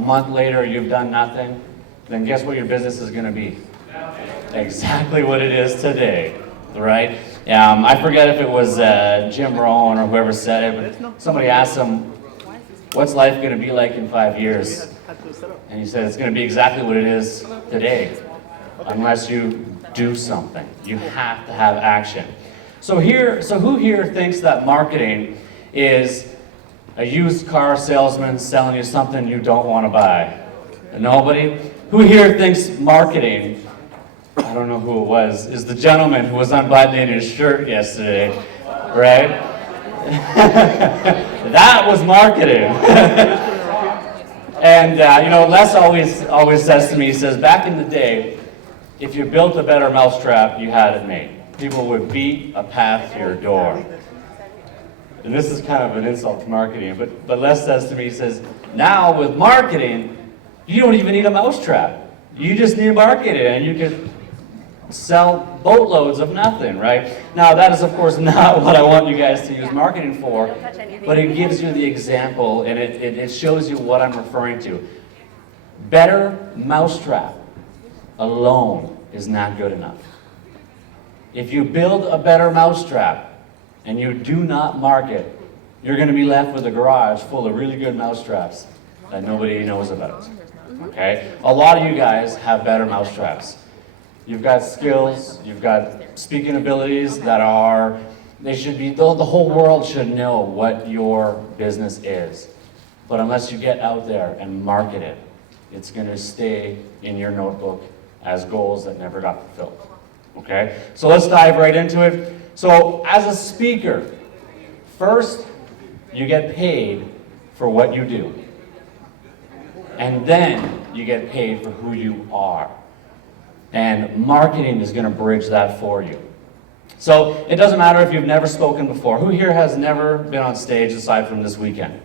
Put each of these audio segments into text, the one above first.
a month later you've done nothing, then guess what your business is going to be? Exactly what it is today, right? I forget if it was Jim Rohn or whoever said it, but somebody asked him, what's life going to be like in 5 years? And he said, it's going to be exactly what it is today, unless you do something. You have to have action. So who here thinks that marketing is a used car salesman selling you something you don't want to buy? Nobody? Who here thinks marketing, I don't know who it was, is the gentleman who was unbuttoning his shirt yesterday, right? That was marketing. And Les always says to me, he says, back in the day, if you built a better mousetrap, you had it made. People would beat a path to your door. And this is kind of an insult to marketing, but Les says to me, he says, now with marketing, you don't even need a mousetrap. You just need to market it, and you can sell boatloads of nothing, right? Now, that is, of course, not what I want you guys to use marketing for, but it gives you the example, and it shows you what I'm referring to. Better mousetrap alone is not good enough. If you build a better mousetrap and you do not market, you're going to be left with a garage full of really good mousetraps that nobody knows about. Okay? A lot of you guys have better mousetraps. You've got skills, you've got speaking abilities that the whole world should know what your business is. But unless you get out there and market it, it's going to stay in your notebook as goals that never got fulfilled. Okay? So let's dive right into it. So as a speaker, first, you get paid for what you do. And then you get paid for who you are. And marketing is going to bridge that for you. So it doesn't matter if you've never spoken before. Who here has never been on stage aside from this weekend?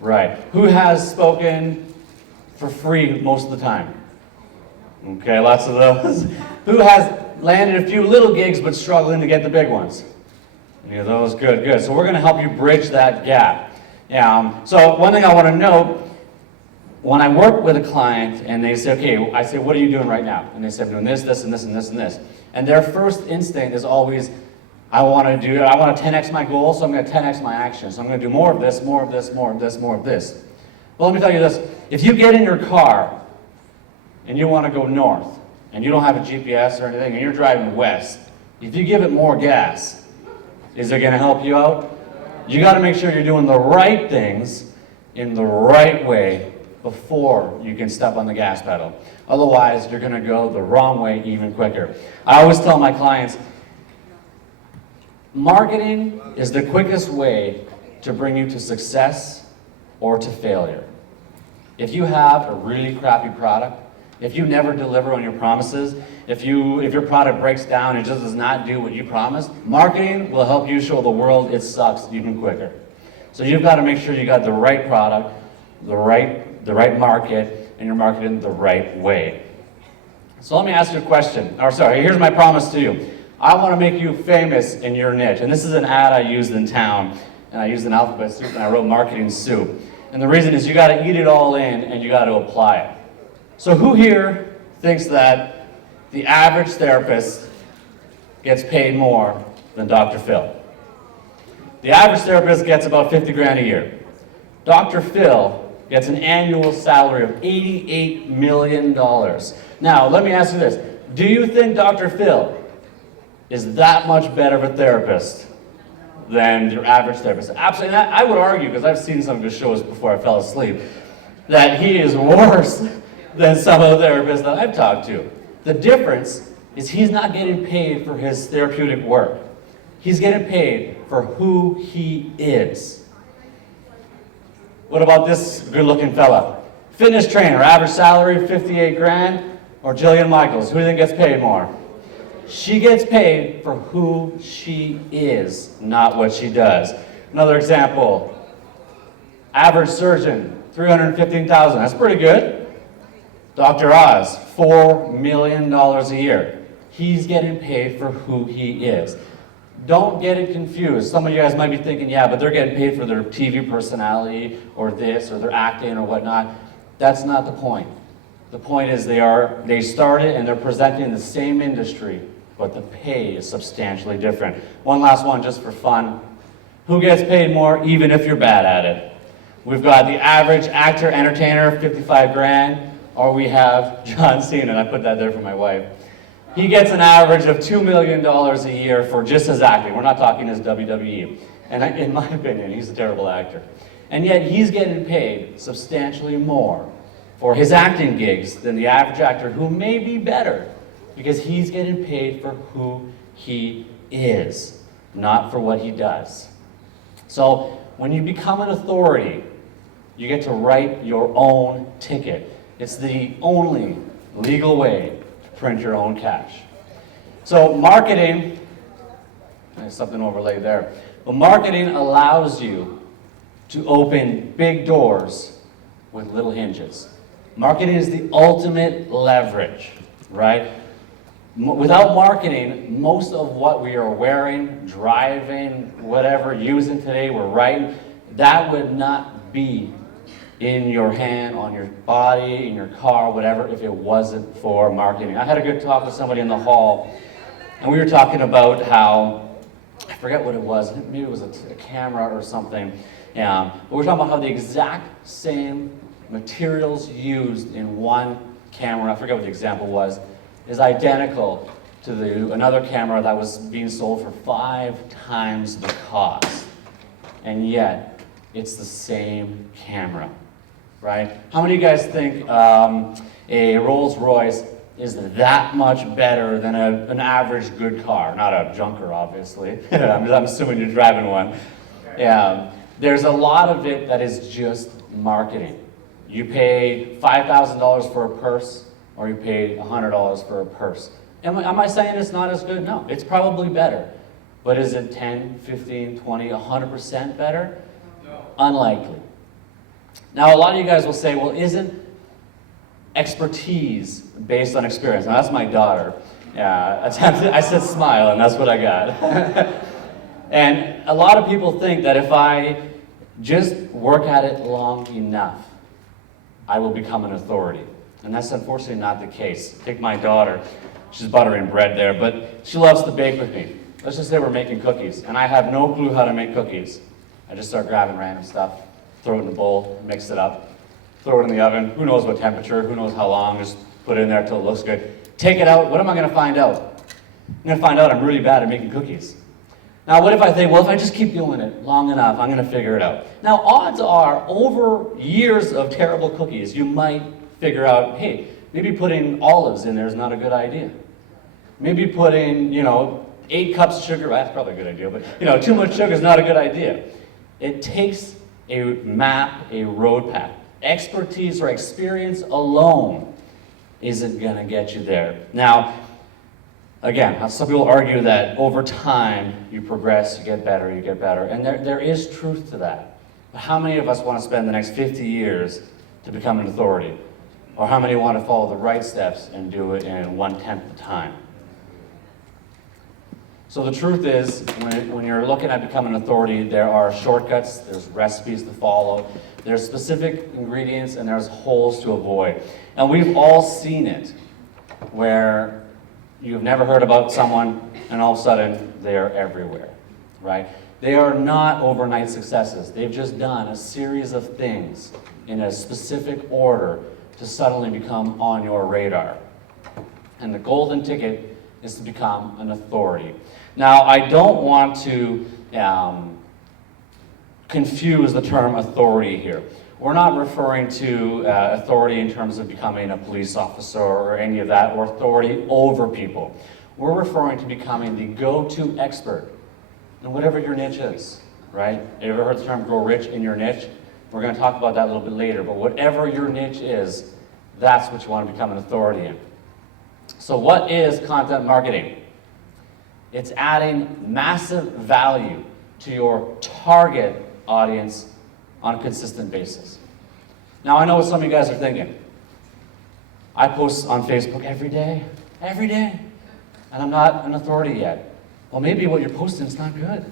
Right. Who has spoken for free most of the time? Okay, lots of those. Who has landed a few little gigs but struggling to get the big ones? Any of those? Good, good. So we're going to help you bridge that gap. So one thing I want to note, when I work with a client and they say, okay, I say, what are you doing right now? And they say, I'm doing this, this, and this, and this, and this. And their first instinct is always, I want to 10x my goal, so I'm going to 10x my action. So I'm going to do more of this, more of this, more of this, more of this. Well, let me tell you this. If you get in your car and you want to go north, and you don't have a GPS or anything, and you're driving west, if you give it more gas, is it going to help you out? You got to make sure you're doing the right things in the right way before you can step on the gas pedal. Otherwise, you're going to go the wrong way even quicker. I always tell my clients, marketing is the quickest way to bring you to success or to failure. If you have a really crappy product, if you never deliver on your promises, if your product breaks down and just does not do what you promised, marketing will help you show the world it sucks even quicker. So you've got to make sure you got the right product, the right market, and you're marketing the right way. So let me ask you a question. Here's my promise to you. I want to make you famous in your niche. And this is an ad I used in town. And I used an alphabet soup and I wrote marketing soup. And the reason is you got to eat it all in and you got to apply it. So who here thinks that the average therapist gets paid more than Dr. Phil? The average therapist gets about 50 grand a year. Dr. Phil gets an annual salary of $88 million. Now, let me ask you this. Do you think Dr. Phil is that much better of a therapist than your average therapist? Absolutely. And I would argue, because I've seen some of his shows before I fell asleep, that he is worse than some of the therapists that I've talked to. The difference is he's not getting paid for his therapeutic work. He's getting paid for who he is. What about this good-looking fella? Fitness trainer, average salary, 58 grand, or Jillian Michaels, who do you think gets paid more? She gets paid for who she is, not what she does. Another example, average surgeon, $315,000, that's pretty good. Dr. Oz, $4 million a year. He's getting paid for who he is. Don't get it confused. Some of you guys might be thinking, yeah, but they're getting paid for their TV personality or this or their acting or whatnot. That's not the point. The point is they started and they're presenting the same industry, but the pay is substantially different. One last one just for fun. Who gets paid more even if you're bad at it? We've got the average actor, entertainer, 55 grand, or we have John Cena, and I put that there for my wife. He gets an average of $2 million a year for just his acting. We're not talking his WWE. And in my opinion, he's a terrible actor. And yet he's getting paid substantially more for his acting gigs than the average actor, who may be better, because he's getting paid for who he is, not for what he does. So when you become an authority, you get to write your own ticket. It's the only legal way to print your own cash. So marketing, there's something overlaid there, but marketing allows you to open big doors with little hinges. Marketing is the ultimate leverage, right? Without marketing, most of what we are wearing, driving, whatever, using today, we're writing, that would not be in your hand, on your body, in your car, whatever, if it wasn't for marketing. I had a good talk with somebody in the hall, and we were talking about how, I forget what it was, maybe it was a camera or something, but we were talking about how the exact same materials used in one camera, I forget what the example was, is identical to another camera that was being sold for 5 times the cost. And yet, it's the same camera, right? How many of you guys think a Rolls Royce is that much better than an average good car? Not a junker, obviously. I'm assuming you're driving one. Yeah. There's a lot of it that is just marketing. You pay $5,000 for a purse, or you pay $100 for a purse. Am I saying it's not as good? No, it's probably better. But is it 10, 15, 20, 100% better? No. Unlikely. Now, a lot of you guys will say, well, isn't expertise based on experience? Now, that's my daughter. I said smile, and that's what I got. And a lot of people think that if I just work at it long enough, I will become an authority. And that's unfortunately not the case. Take my daughter. She's buttering bread there, but she loves to bake with me. Let's just say we're making cookies, and I have no clue how to make cookies. I just start grabbing random stuff, throw it in a bowl, mix it up, throw it in the oven. Who knows what temperature, who knows how long, just put it in there until it looks good. Take it out, what am I gonna find out? I'm gonna find out I'm really bad at making cookies. Now, what if I think, well, if I just keep doing it long enough, I'm gonna figure it out. Now, odds are, over years of terrible cookies, you might figure out, hey, maybe putting olives in there is not a good idea. Maybe putting, 8 cups of sugar, that's probably a good idea, but, too much sugar is not a good idea. It takes a map, a road map. Expertise or experience alone isn't gonna get you there. Now, again, some people argue that over time, you progress, you get better, and there is truth to that. But how many of us want to spend the next 50 years to become an authority? Or how many want to follow the right steps and do it in 1/10 the time? So the truth is, when you're looking at becoming an authority, there are shortcuts, there's recipes to follow, there's specific ingredients, and there's holes to avoid. And we've all seen it, where you've never heard about someone, and all of a sudden, they're everywhere, right? They are not overnight successes. They've just done a series of things in a specific order to suddenly become on your radar. And the golden ticket is to become an authority. Now, I don't want to confuse the term authority here. We're not referring to authority in terms of becoming a police officer or any of that, or authority over people. We're referring to becoming the go-to expert in whatever your niche is, right? You ever heard the term grow rich in your niche? We're going to talk about that a little bit later, but whatever your niche is, that's what you want to become an authority in. So what is content marketing? It's adding massive value to your target audience on a consistent basis. Now, I know what some of you guys are thinking. I post on Facebook every day, and I'm not an authority yet. Well, maybe what you're posting is not good.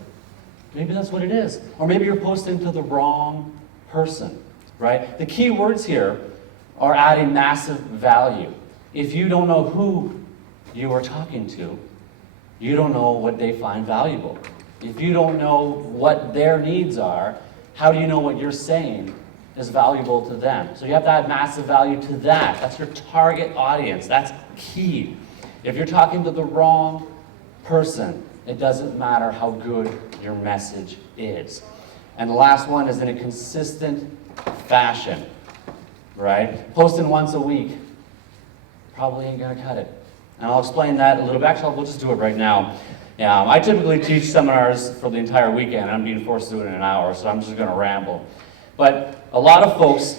Maybe that's what it is. Or maybe you're posting to the wrong person, right? The key words here are adding massive value. If you don't know who you are talking to, you don't know what they find valuable. If you don't know what their needs are, how do you know what you're saying is valuable to them? So you have to add massive value to that. That's your target audience. That's key. If you're talking to the wrong person, it doesn't matter how good your message is. And the last one is in a consistent fashion, right? Posting once a week probably ain't gonna cut it. And I'll explain that a little bit. Actually, we'll just do it right now. I typically teach seminars for the entire weekend. I'm being forced to do it in an hour, so I'm just gonna ramble. But a lot of folks,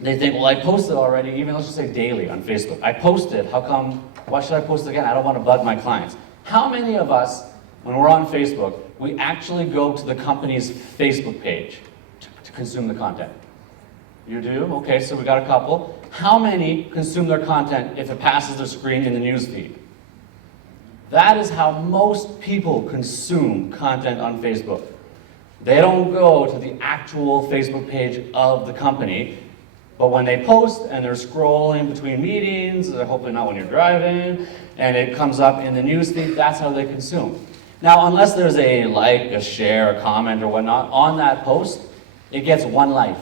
they think, well, I posted already, even let's just say daily on Facebook. I posted, how come, why should I post again? I don't want to bug my clients. How many of us, when we're on Facebook, we actually go to the company's Facebook page to consume the content? You do? Okay, so we got a couple. How many consume their content if it passes their screen in the news feed? That is how most people consume content on Facebook. They don't go to the actual Facebook page of the company, but when they post and they're scrolling between meetings, hopefully not when you're driving, and it comes up in the news feed, that's how they consume. Now, unless there's a like, a share, a comment, or whatnot on that post, it gets one life.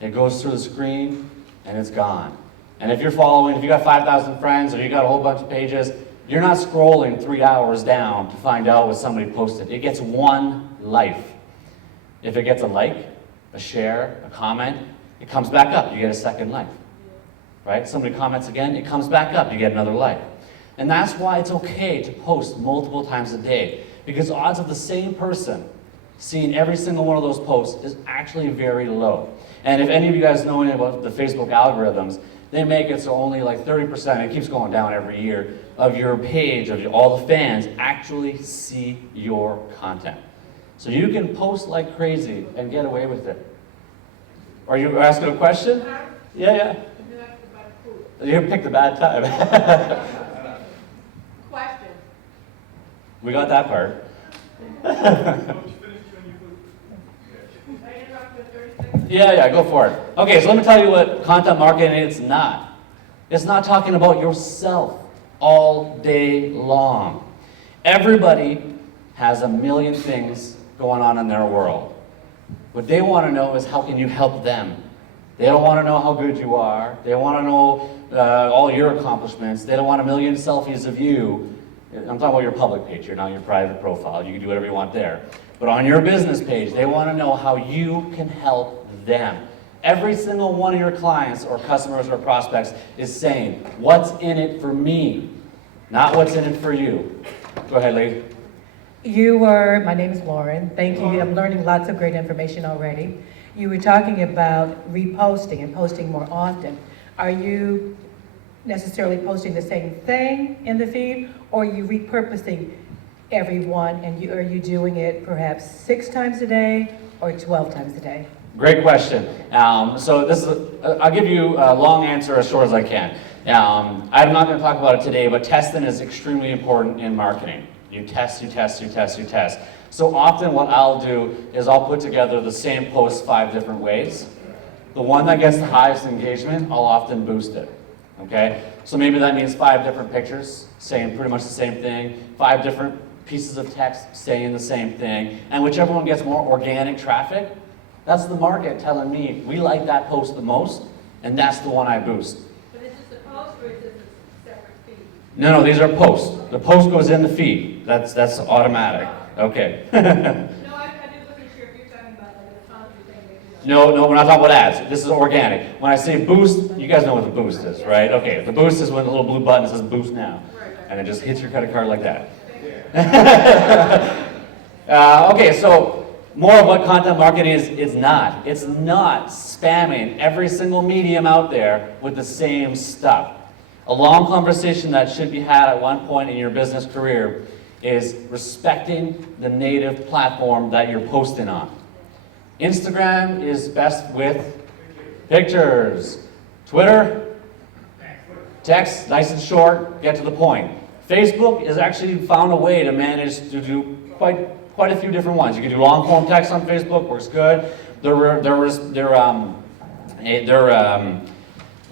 It goes through the screen, and it's gone. And if you're following, if you got 5,000 friends, or you got a whole bunch of pages, you're not scrolling 3 hours down to find out what somebody posted. It gets one life. If it gets a like, a share, a comment, it comes back up. You get a second life. Right? Somebody comments again, it comes back up. You get another life. And that's why it's okay to post multiple times a day, because odds of the same person seeing every single one of those posts is actually very low. And if any of you guys know anything about the Facebook algorithms, they make it so only like 30%, it keeps going down every year, of your page, all the fans actually see your content. So you can post like crazy and get away with it. Are you asking a question? Yeah. You picked a bad time. Question. We got that part. Yeah, go for it. Okay, so let me tell you what content marketing is not. It's not talking about yourself all day long. Everybody has a million things going on in their world. What they want to know is how can you help them. They don't want to know how good you are. They want to know all your accomplishments. They don't want a million selfies of you. I'm talking about your public page here, not your private profile. You can do whatever you want there. But on your business page, they want to know how you can help them. Every single one of your clients or customers or prospects is saying, what's in it for me? Not what's in it for you. Go ahead, lady. My name is Lauren. Thank you. I'm learning lots of great information already. You were talking about reposting and posting more often. Are you necessarily posting the same thing in the feed, or are you repurposing every one, and are you doing it perhaps 6 times a day or 12 times a day? Great question. So this is, I'll give you a long answer as short as I can. I'm not going to talk about it today, but testing is extremely important in marketing. You test. So often what I'll do is I'll put together the same post 5 different ways. The one that gets the highest engagement, I'll often boost it. Okay? So maybe that means 5 different pictures saying pretty much the same thing, 5 different pieces of text saying the same thing, and whichever one gets more organic traffic, that's the market telling me we like that post the most, and that's the one I boost. But is this a post or is this a separate feed? No, these are posts. The post goes in the feed. That's automatic. Okay. No, I just wasn't sure if you're talking about like a sponsored thing. No, we're not talking about ads. This is organic. When I say boost, you guys know what the boost is, right? Okay, the boost is when the little blue button says boost now, and it just hits your credit card like that. Okay, so more of what content marketing is not. It's not spamming every single medium out there with the same stuff. A long conversation that should be had at one point in your business career is respecting the native platform that you're posting on. Instagram is best with pictures. Twitter, text, nice and short, get to the point. Facebook has actually found a way to manage to do quite a few different ones. You can do long form text on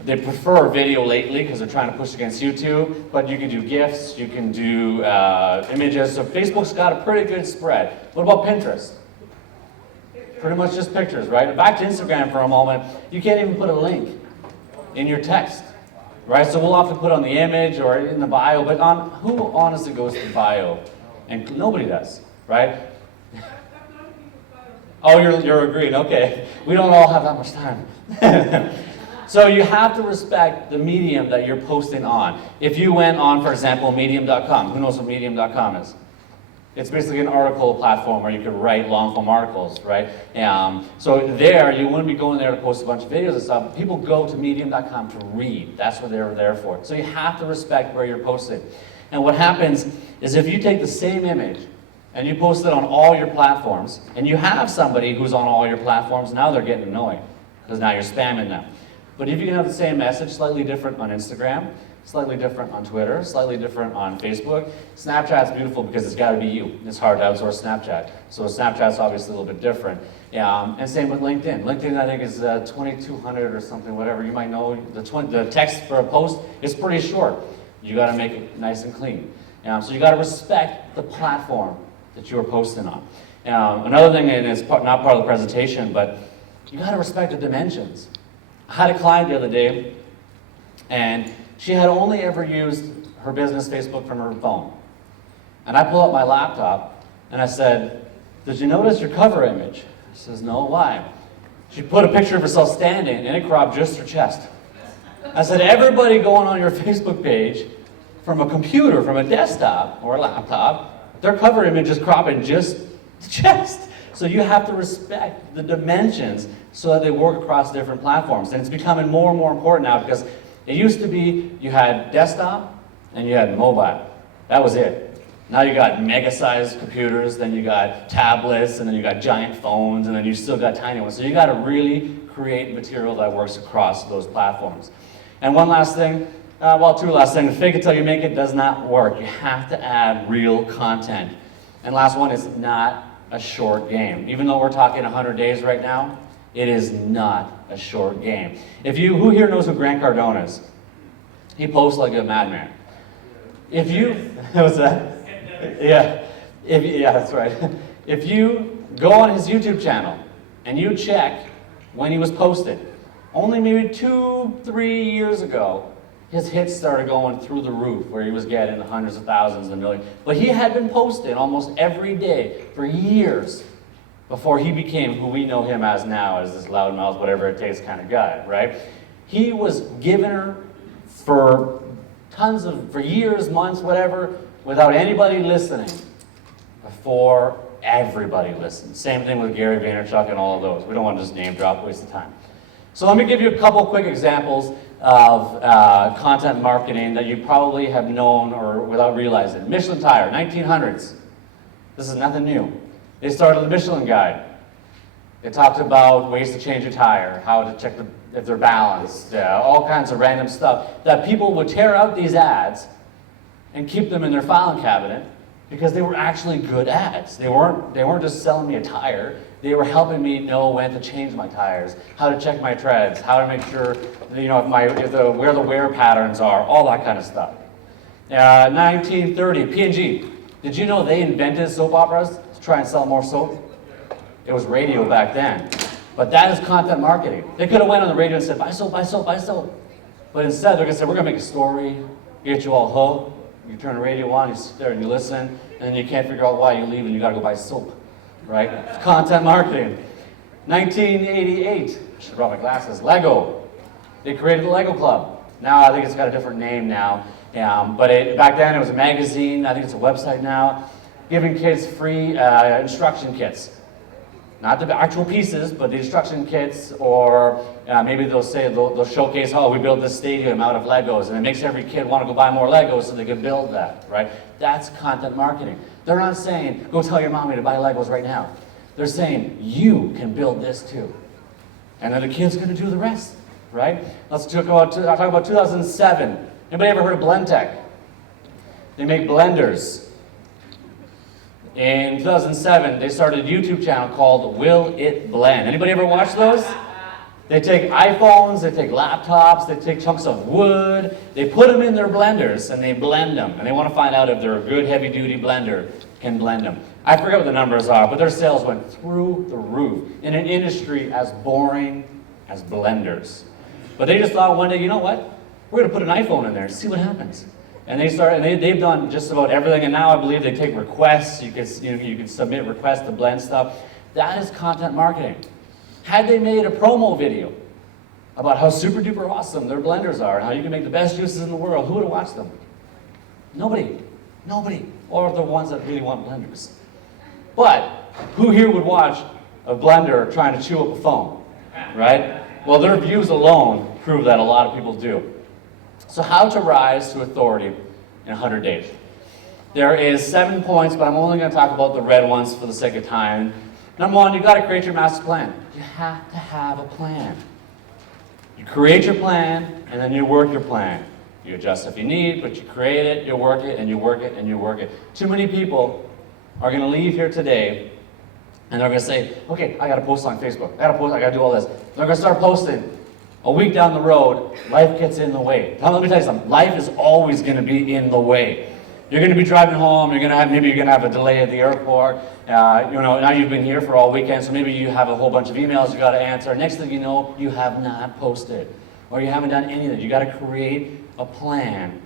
They prefer video lately because they're trying to push against YouTube, but you can do GIFs, you can do images, so Facebook's got a pretty good spread. What about Pinterest? Pretty much just pictures, right? Back to Instagram for a moment, you can't even put a link in your text, right? So we'll often put on the image or in the bio, but who honestly goes to the bio? And nobody does, right? Oh, you're agreeing, okay. We don't all have that much time. So you have to respect the medium that you're posting on. If you went on, for example, medium.com, who knows what medium.com is? It's basically an article platform where you could write long-form articles, right? So there, you wouldn't be going there to post a bunch of videos and stuff. People go to medium.com to read. That's what they're there for. So you have to respect where you're posting. And what happens is if you take the same image and you post it on all your platforms, and you have somebody who's on all your platforms, now they're getting annoying because now you're spamming them. But if you can have the same message, slightly different on Instagram, slightly different on Twitter, slightly different on Facebook. Snapchat's beautiful because it's got to be you. It's hard to outsource Snapchat. So Snapchat's obviously a little bit different. And same with LinkedIn. LinkedIn, I think, is 2,200 or something, whatever. You might know the text for a post is pretty short. You got to make it nice and clean. So you got to respect the platform that you are posting on. Another thing, and it's not part of the presentation, but you got to respect the dimensions. I had a client the other day, and she had only ever used her business Facebook from her phone. And I pull up my laptop, and I said, "Did you notice your cover image?" She says, "No, why?" She put a picture of herself standing, and it cropped just her chest. I said, everybody going on your Facebook page from a computer, from a desktop or a laptop, their cover image is cropping just the chest. So you have to respect the dimensions so that they work across different platforms. And it's becoming more and more important now because it used to be you had desktop and you had mobile. That was it. Now you got mega-sized computers, then you got tablets, and then you got giant phones, and then you still got tiny ones. So you got to really create material that works across those platforms. And one last thing, two last things. Fake it till you make it does not work. You have to add real content. And last one is not a short game. Even though we're talking 100 days right now, it is not a short game. Who here knows who Grant Cardone is? He posts like a madman. What's that? Yeah, that's right. If you go on his YouTube channel and you check when he was posted, only maybe 2-3 years ago, his hits started going through the roof, where he was getting hundreds of thousands and millions. But he had been posting almost every day for years before he became who we know him as now, as this loudmouth, whatever it takes kind of guy, right? He was giving her for years, months, whatever, without anybody listening, before everybody listened. Same thing with Gary Vaynerchuk and all of those. We don't want to just name drop, waste of time. So let me give you a couple quick examples of content marketing that you probably have known or without realizing. Michelin tire, 1900s. This is nothing new. They started the Michelin Guide. They talked about ways to change a tire, how to check if they're balanced, all kinds of random stuff that people would tear out these ads and keep them in their filing cabinet because they were actually good ads. They weren't just selling me a tire. They were helping me know when to change my tires, how to check my treads, how to make sure, where the wear patterns are, all that kind of stuff. 1930, P&G. Did you know they invented soap operas to try and sell more soap? It was radio back then. But that is content marketing. They could have went on the radio and said, buy soap, buy soap, buy soap. But instead, they're going to say, we're going to make a story, get you all hooked. You turn the radio on, you sit there and you listen, and then you can't figure out why you leave and you got to go buy soap. Right? It's content marketing. 1988, I should have brought my glasses, Lego. They created the Lego Club. Now I think it's got a different name now. But back then it was a magazine, I think it's a website now, giving kids free instruction kits. Not the actual pieces, but the instruction kits, or maybe they'll showcase, we built this stadium out of Legos, and it makes every kid want to go buy more Legos so they can build that, right? That's content marketing. They're not saying, go tell your mommy to buy Legos right now. They're saying, you can build this too. And then the kid's going to do the rest, right? Let's talk about 2007. Anybody ever heard of Blendtec? They make blenders. In 2007, they started a YouTube channel called Will It Blend? Anybody ever watch those? They take iPhones, they take laptops, they take chunks of wood, they put them in their blenders and they blend them. And they want to find out if their good heavy-duty blender can blend them. I forget what the numbers are, but their sales went through the roof in an industry as boring as blenders. But they just thought one day, you know what? We're going to put an iPhone in there and see what happens. And they've done just about everything, and now I believe they take requests. You can submit requests to blend stuff. That is content marketing. Had they made a promo video about how super duper awesome their blenders are and how you can make the best juices in the world, who would have watched them? Nobody. Nobody. Or the ones that really want blenders. But who here would watch a blender trying to chew up a phone, right? Well, their views alone prove that a lot of people do. So how to rise to authority in 100 days. There is 7 points, but I'm only going to talk about the red ones for the sake of time. Number one, you've got to create your master plan. You have to have a plan. You create your plan, and then you work your plan. You adjust if you need, but you create it, you work it, and you work it, and you work it. Too many people are going to leave here today, and they're going to say, okay, I got to post on Facebook. I got to do all this. They're going to start posting. A week down the road, life gets in the way. Now, let me tell you something. Life is always going to be in the way. You're going to be driving home. Maybe you're going to have a delay at the airport. Now you've been here for all weekend, so maybe you have a whole bunch of emails you got to answer. Next thing you know, you have not posted, or you haven't done anything. You got to create a plan,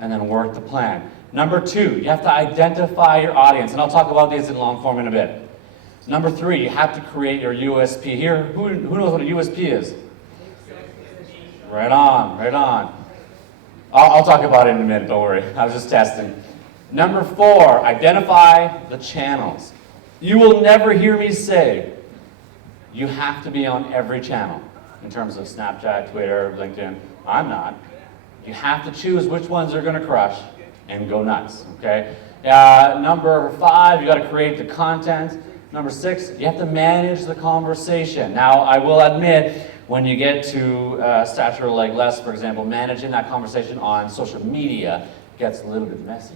and then work the plan. Number two, you have to identify your audience, and I'll talk about these in long form in a bit. Number three, you have to create your USP. Here, who knows what a USP is? Right on, right on. I'll talk about it in a minute, don't worry. I was just testing. Number four, identify the channels. You will never hear me say, you have to be on every channel, in terms of Snapchat, Twitter, LinkedIn. I'm not. You have to choose which ones are going to crush and go nuts, okay? Number five, you got to create the content. Number six, you have to manage the conversation. Now, I will admit, when you get to stature like Les, for example, managing that conversation on social media gets a little bit messy.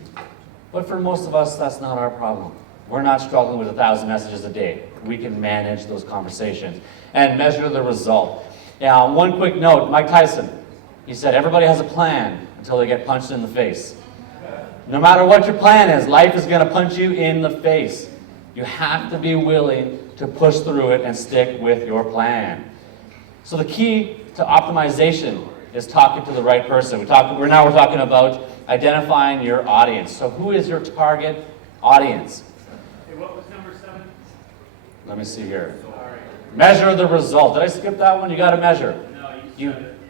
But for most of us, that's not our problem. We're not struggling with 1,000 messages a day. We can manage those conversations and measure the result. Now, one quick note, Mike Tyson, he said, everybody has a plan until they get punched in the face. No matter what your plan is, life is going to punch you in the face. You have to be willing to push through it and stick with your plan. So the key to optimization is talking to the right person. We're talking about identifying your audience. So who is your target audience? Okay, what was number 7? Let me see here. Measure the result. Did I skip that one? You got to measure. No,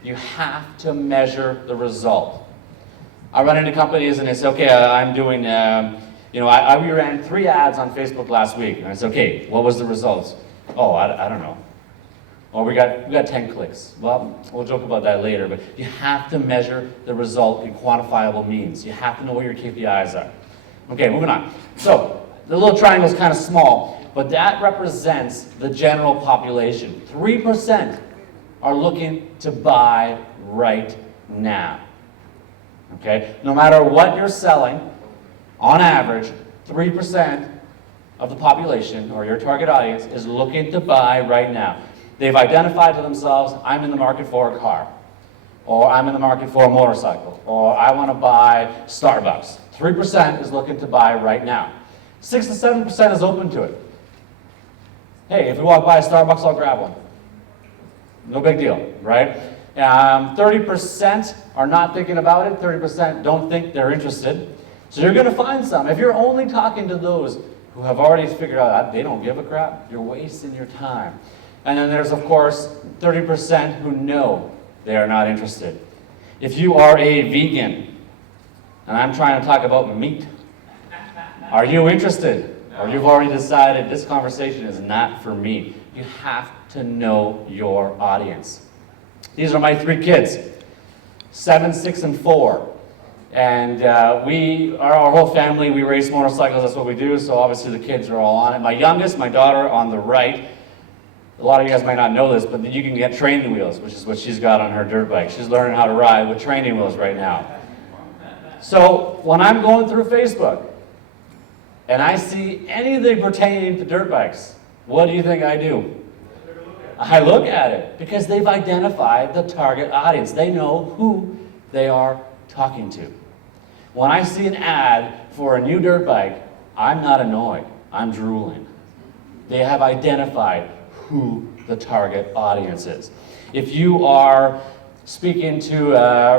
You have to measure the result. I run into companies and they say, okay, I'm doing, we ran 3 ads on Facebook last week. And I said, okay, what was the results? Oh, I don't know. Or we got 10 clicks. Well, we'll joke about that later, but you have to measure the result in quantifiable means. You have to know what your KPIs are. Okay, moving on. So, the little triangle is kind of small, but that represents the general population. 3% are looking to buy right now. Okay? No matter what you're selling, on average, 3% of the population, or your target audience, is looking to buy right now. They've identified to themselves, I'm in the market for a car, or I'm in the market for a motorcycle, or I want to buy Starbucks. 3% is looking to buy right now. 6 to 7% is open to it. Hey, if we walk by a Starbucks, I'll grab one. No big deal, right? 30% are not thinking about it. 30% don't think they're interested. So you're going to find some. If you're only talking to those who have already figured out they don't give a crap, you're wasting your time. And then there's, of course, 30% who know they are not interested. If you are a vegan, and I'm trying to talk about meat, are you interested? Or you've already decided this conversation is not for me. You have to know your audience. These are my 3 kids, 7, 6, and 4. And our whole family, we race motorcycles, that's what we do, so obviously the kids are all on it. My youngest, my daughter on the right, a lot of you guys might not know this, but you can get training wheels, which is what she's got on her dirt bike. She's learning how to ride with training wheels right now. So when I'm going through Facebook and I see anything pertaining to dirt bikes, what do you think I do? I look at it because they've identified the target audience. They know who they are talking to. When I see an ad for a new dirt bike, I'm not annoyed, I'm drooling. They have identified who the target audience is. If you are speaking to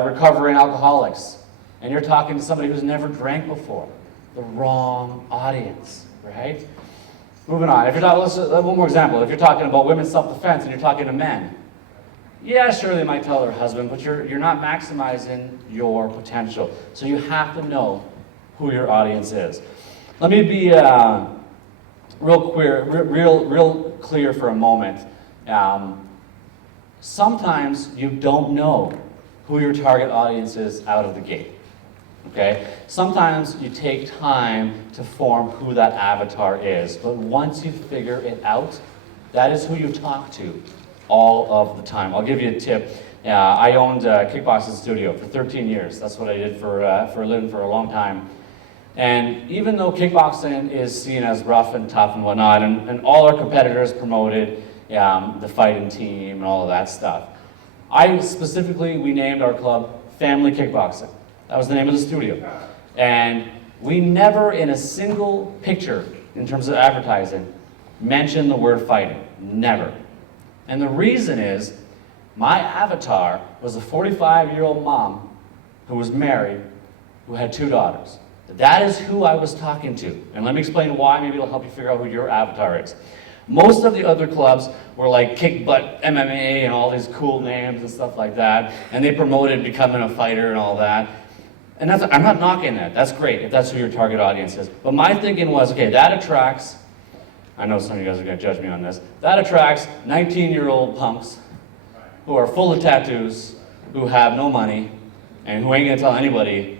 recovering alcoholics and you're talking to somebody who's never drank before, the wrong audience, right? Moving on. If you're talking, one more example. If you're talking about women's self-defense and you're talking to men, yeah, sure, they might tell their husband, but you're not maximizing your potential. So you have to know who your audience is. Let me be real clear for a moment. Sometimes you don't know who your target audience is out of the gate. Okay? Sometimes you take time to form who that avatar is, but once you figure it out, that is who you talk to all of the time. I'll give you a tip. I owned a kickboxing studio for 13 years. That's what I did for a living for a long time. And even though kickboxing is seen as rough and tough and whatnot, and all our competitors promoted the fighting team and all of that stuff, we named our club Family Kickboxing. That was the name of the studio. And we never, in a single picture, in terms of advertising, mentioned the word fighting. Never. And the reason is, my avatar was a 45-year-old mom who was married, who had 2 daughters. That is who I was talking to. And let me explain why. Maybe it'll help you figure out who your avatar is. Most of the other clubs were like Kick Butt MMA and all these cool names and stuff like that. And they promoted becoming a fighter and all that. And I'm not knocking that. That's great if that's who your target audience is. But my thinking was, okay, that attracts, I know some of you guys are going to judge me on this, that attracts 19-year-old punks who are full of tattoos, who have no money, and who ain't going to tell anybody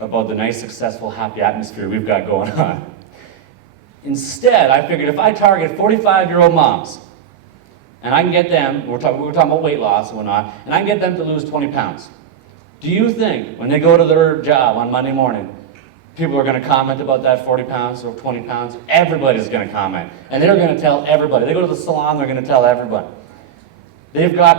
about the nice, successful, happy atmosphere we've got going on. Instead, I figured if I target 45-year-old moms, and I can get them, we're talking about weight loss and whatnot, and I can get them to lose 20 pounds. Do you think, when they go to their job on Monday morning, people are going to comment about that 40 pounds or 20 pounds? Everybody's going to comment. And they're going to tell everybody. They go to the salon, they're going to tell everybody. They've got